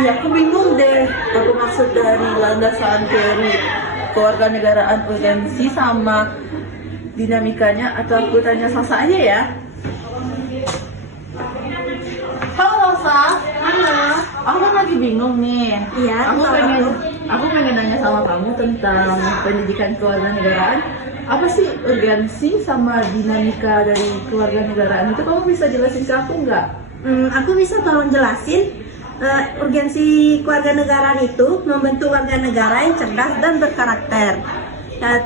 Iya, aku bingung deh. Aku maksud dari landasan teori kewarganegaraan urgensi sama dinamikanya, atau aku tanya Sasa aja ya. Halo Sasa. Halo. Aku kan lagi bingung nih. Iya, Aku pengen nanya sama kamu tentang pendidikan kewarganegaraan. Apa sih urgensi sama dinamika dari kewarganegaraan itu? Kamu bisa jelasin ke aku nggak? Aku bisa tolong jelasin. Urgensi kewarganegaraan itu membentuk warga negara yang cerdas dan berkarakter.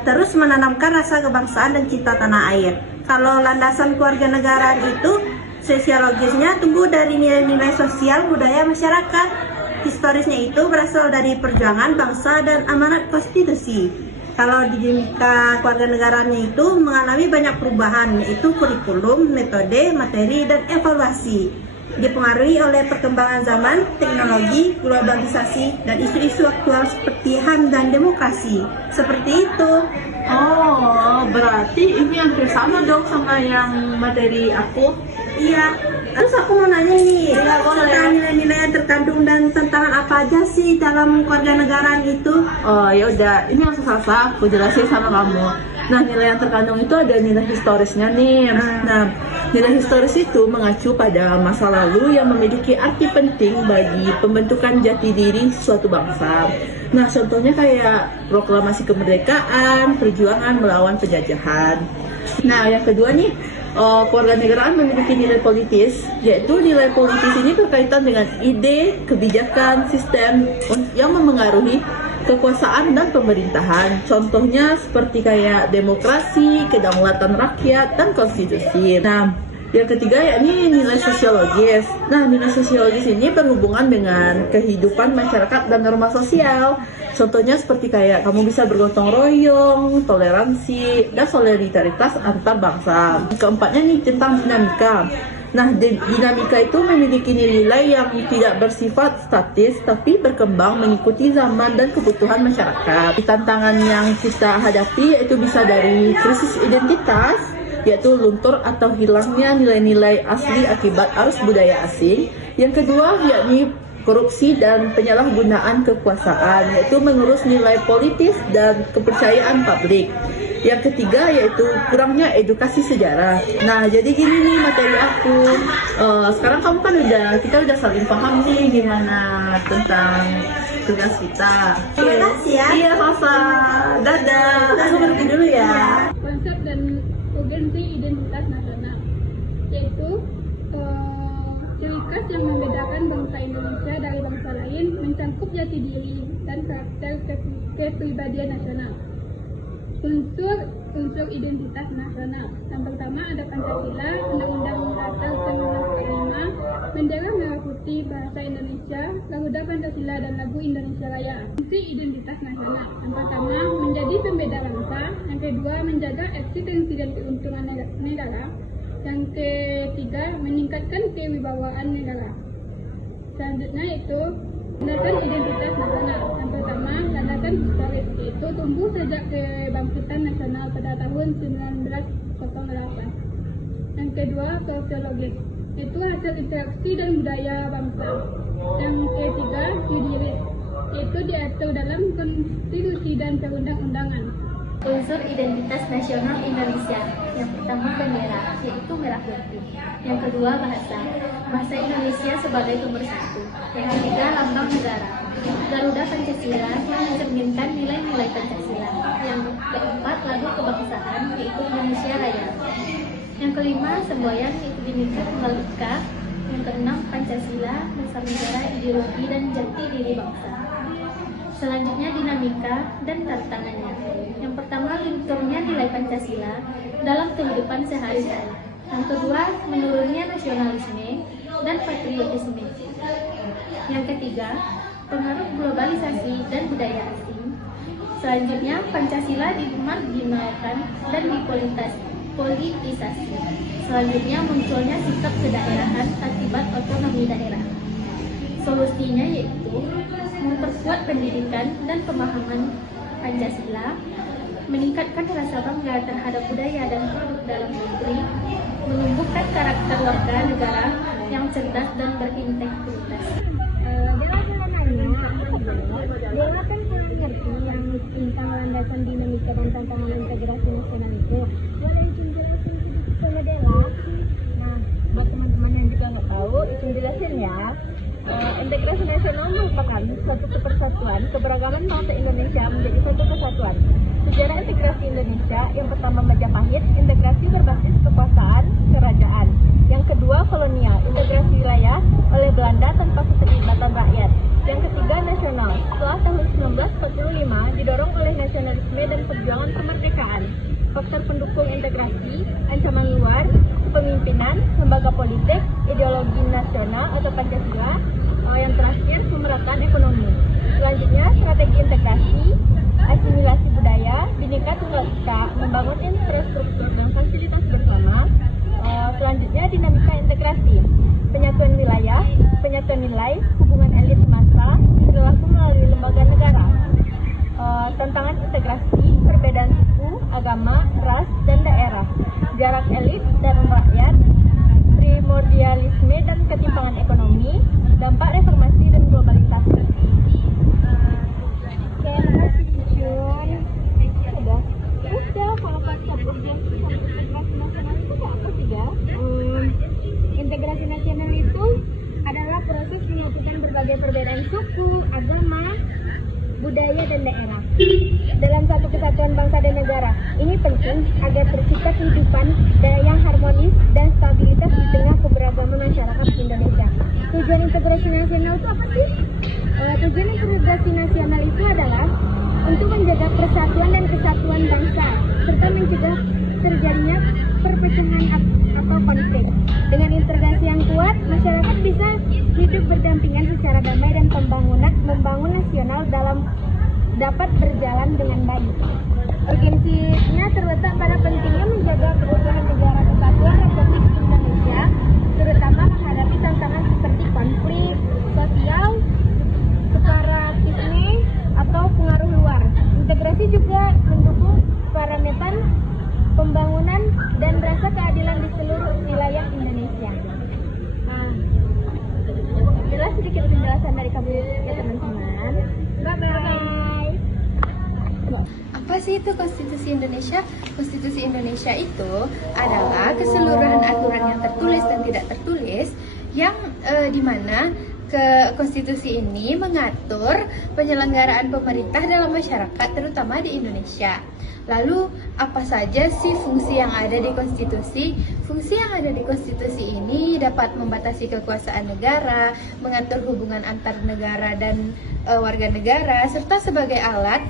Terus menanamkan rasa kebangsaan dan cinta tanah air. Kalau landasan kewarganegaraan itu sosiologisnya tumbuh dari nilai-nilai sosial budaya masyarakat. Historisnya itu berasal dari perjuangan bangsa dan amanat konstitusi. Kalau dinamika kewarganegaraannya itu mengalami banyak perubahan, yaitu kurikulum, metode, materi, dan evaluasi. Dipengaruhi oleh perkembangan zaman, teknologi, globalisasi, dan isu-isu aktual seperti HAM dan demokrasi. Seperti itu. Oh, berarti ini hampir sama dong sama yang materi aku. Iya. Terus aku mau nanya nih, Iya, boleh. tentang nilai-nilai yang terkandung dan tantangan apa aja sih dalam kewarganegaraan itu? Oh ya udah, ini langsung Sasa, aku jelasin sama kamu. Nah, nilai yang terkandung itu ada nilai historisnya nih. Nah, nilai historis itu mengacu pada masa lalu yang memiliki arti penting bagi pembentukan jati diri suatu bangsa. Nah, contohnya kayak proklamasi kemerdekaan, perjuangan melawan penjajahan. Nah, yang kedua nih, kewarganegaraan memiliki nilai politis, yaitu nilai politis ini berkaitan dengan ide, kebijakan, sistem yang memengaruhi kekuasaan dan pemerintahan. Contohnya seperti kayak demokrasi, kedaulatan rakyat, dan konstitusi. Nah, yang ketiga yakni nilai sosiologis. Nah, nilai sosiologis ini berhubungan dengan kehidupan masyarakat dan norma sosial. Contohnya seperti kayak kamu bisa bergotong royong, toleransi, dan solidaritas antar bangsa. Keempatnya nih tentang dinamika. Nah, dinamika itu memiliki nilai yang tidak bersifat statis, tapi berkembang mengikuti zaman dan kebutuhan masyarakat. Tantangan yang kita hadapi yaitu bisa dari krisis identitas, yaitu luntur atau hilangnya nilai-nilai asli akibat arus budaya asing. Yang kedua, yakni korupsi dan penyalahgunaan kekuasaan, yaitu mengurus nilai politis dan kepercayaan publik. Yang ketiga yaitu kurangnya edukasi sejarah. Nah, jadi gini nih materi aku. Sekarang kamu kan kita udah saling paham nih gimana tentang tugas kita. Terima kasih ya. Iya, Sasa. Dadah. Aku pergi dulu ya. Konsep dan urgensi identitas nasional, yaitu ciri khas yang membedakan bangsa Indonesia dari bangsa lain, mencangkup jati diri dan karakter kepribadian nasional. Unsur identitas nasional. Yang pertama ada Pancasila, Undang-Undang Dasar 1945, bendera merah putih, bahasa Indonesia, Garuda Pancasila, dan lagu Indonesia Raya. Fungsi identitas nasional. Yang pertama menjadi pembeda bangsa. Yang kedua menjaga eksistensi dan keuntungan negara. Yang ketiga meningkatkan kewibawaan negara. Selanjutnya yaitu landasan identitas nasional. Yang pertama, landasan historis, yaitu tumbuh sejak kebangkitan nasional pada tahun 1908. Yang kedua, sosiologis, yaitu hasil interaksi dan budaya bangsa. Yang ketiga, juridis, yaitu diatur dalam konstitusi dan perundang-undangan. Unsur identitas nasional Indonesia. Yang pertama bendera, yaitu merah putih. Yang kedua bahasa Indonesia sebagai pemersatu. Yang ketiga lambang negara, Garuda Pancasila yang mencerminkan nilai-nilai Pancasila. Yang keempat lagu kebangsaan, yaitu Indonesia Raya. Yang kelima semboyan, yaitu Bhinneka Tunggal Ika. Yang keenam Pancasila, dasar negara, ideologi dan jati diri bangsa. Selanjutnya dinamika dan tantangannya. Yang pertama, lunturnya nilai Pancasila dalam kehidupan sehari-hari. Yang kedua, menurunnya nasionalisme dan patriotisme. Yang ketiga, pengaruh globalisasi dan budaya asing. Selanjutnya, Pancasila dimarginalkan dan dipolitisasi. Selanjutnya, munculnya sikap kedaerahan akibat otonomi daerah. Solusinya yaitu memperkuat pendidikan dan pemahaman Pancasila, meningkatkan rasa bangga terhadap budaya dan produk dalam negeri, menumbuhkan karakter warga negara yang cerdas dan berintegritas. Jalan-jalan Dewa kan kurang ngerti yang tentang landasan dinamika dan tantangan integrasi nasional itu. Boleh dijelasin sedikit sama Dela? Nah, buat teman-teman yang juga nggak tahu, itu jelasin ya. Integrasi nasional merupakan suatu kepersatuan keberagaman bangsa Indonesia menjadi satu kesatuan. Sejarah integrasi Indonesia, yang pertama Majapahit, integrasi berbasis kekuasaan kerajaan. Yang kedua kolonial, integrasi wilayah oleh Belanda tanpa keterlibatan rakyat. Yang ketiga nasional, setelah tahun 1945 didorong oleh nasionalisme dan perjuangan kemerdekaan. Faktor pendukung integrasi, ancaman luar, kepemimpinan, lembaga politik, ideologi nasional atau Pancasila. Yang terakhir, pemerataan ekonomi. Selanjutnya, strategi integrasi, asimilasi budaya, Bhinneka Tunggal Ika, membangun infrastruktur dan fasilitas bersama. Selanjutnya, dinamika integrasi, penyatuan wilayah, penyatuan nilai, hubungan elit massa, berlaku melalui lembaga negara. Tantangan integrasi, perbedaan suku, agama, ras, dan daerah, jarak elit dan rakyat, primordialisme dan ketimpangan ekonomi, dampak reformasi dan globalisasi. Udah, kalau konsep urgensi sama integrasi nasional itu apa sih, Ga? Integrasi nasional itu adalah proses menyatukan berbagai perbedaan suku, agama, budaya, dan daerah dalam satu kesatuan bangsa dan negara. Ini penting agar tercipta kehidupan yang harmonis dan stabilitas di tengah keberagaman masyarakat Indonesia. Tujuan integrasi nasional itu apa sih? Tujuan integrasi nasional itu adalah untuk menjaga persatuan dan kesatuan bangsa serta mencegah terjadinya perpecahan atau konflik. Dengan integrasi yang kuat, masyarakat bisa hidup berdampingan secara damai dan membangun nasional dapat berjalan dengan baik. Urgensinya terletak pada pentingnya menjaga keutuhan negara kesatuan Republik Indonesia, terutama menghadapi tantangan seperti konflik sosial, separatisme, atau pengaruh luar. Integrasi juga mendukung parameter pembangunan dan rasa keadilan di seluruh wilayah Indonesia. Jelas sedikit penjelasan dari kami ya teman-teman. Bye-bye. Apa sih itu Konstitusi Indonesia? Konstitusi Indonesia itu adalah keseluruhan aturan yang tertulis dan tidak tertulis yang dimana konstitusi ini mengatur penyelenggaraan pemerintah dalam masyarakat terutama di Indonesia. Lalu apa saja sih fungsi yang ada di konstitusi? Fungsi yang ada di konstitusi ini dapat membatasi kekuasaan negara, mengatur hubungan antar negara dan warga negara, serta sebagai alat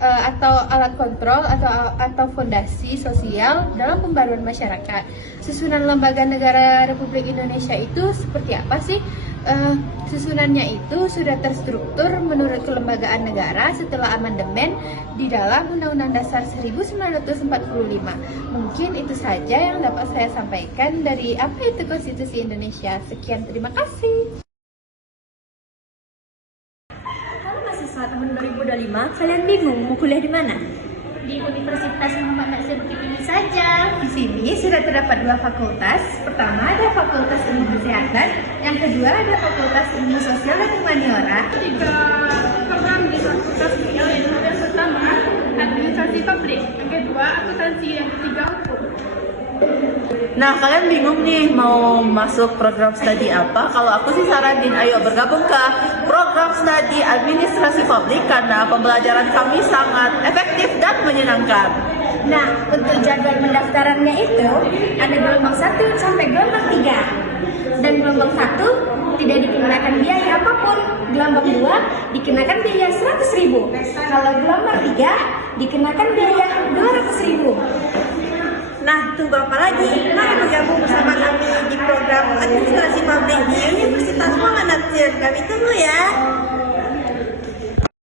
atau alat kontrol atau fondasi sosial dalam pembaruan masyarakat. Susunan lembaga negara Republik Indonesia itu seperti apa sih? Susunannya itu sudah terstruktur menurut kelembagaan negara setelah amandemen di dalam Undang-Undang Dasar 1945. Mungkin itu saja yang dapat saya sampaikan dari apa itu Konstitusi Indonesia. Sekian, terima kasih. Kalau mahasiswa tahun 2025, kalian bingung mau kuliah di mana? Di Universitas Muhammad Nasir Bukit Tinggi saja. Di sini sudah terdapat 2 fakultas. Pertama ada Fakultas Ilmu Kesehatan, yang kedua ada Fakultas Ilmu Sosial dan Humaniora. 3 program di Fakultas Sosial, yaitu yang pertama administrasi publik, yang kedua akuntansi, yang ketiga hukum. Nah, kalian bingung nih mau masuk program studi apa? Kalau aku sih saranin ayo bergabung ke program studi administrasi publik karena pembelajaran kami sangat efektif dan menyenangkan. Nah, untuk jadwal pendaftarannya itu ada gelombang 1 sampai gelombang 3. Dan gelombang 1 tidak dikenakan biaya apapun. Gelombang 2 dikenakan biaya 100.000. Kalau gelombang 3 dikenakan biaya 200.000. Nah, tunggu apa lagi? Mari bergabung bersama